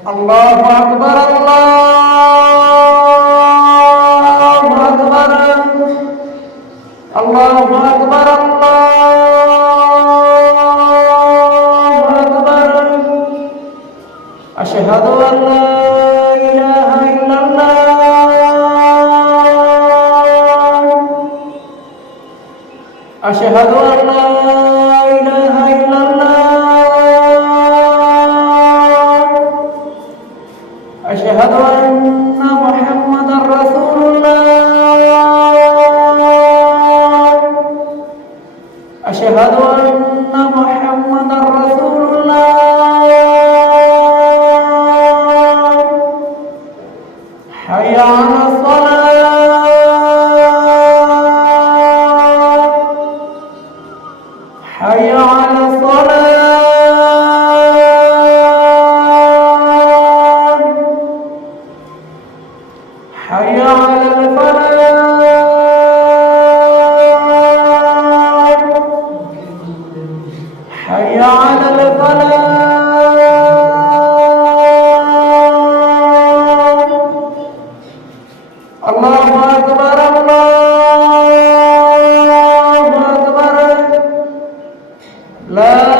الله أكبر الله أكبر الله أكبر الله أكبر أشهد أن لا إله إلا الله أشهد أن لا إله إلا الله أشهد أن محمدا رسول الله أشهد أن محمدا رسول الله حي على الصلاة حي على الصلاة حي على الفلاح حي على الفلاح الله أكبر الله أكبر لا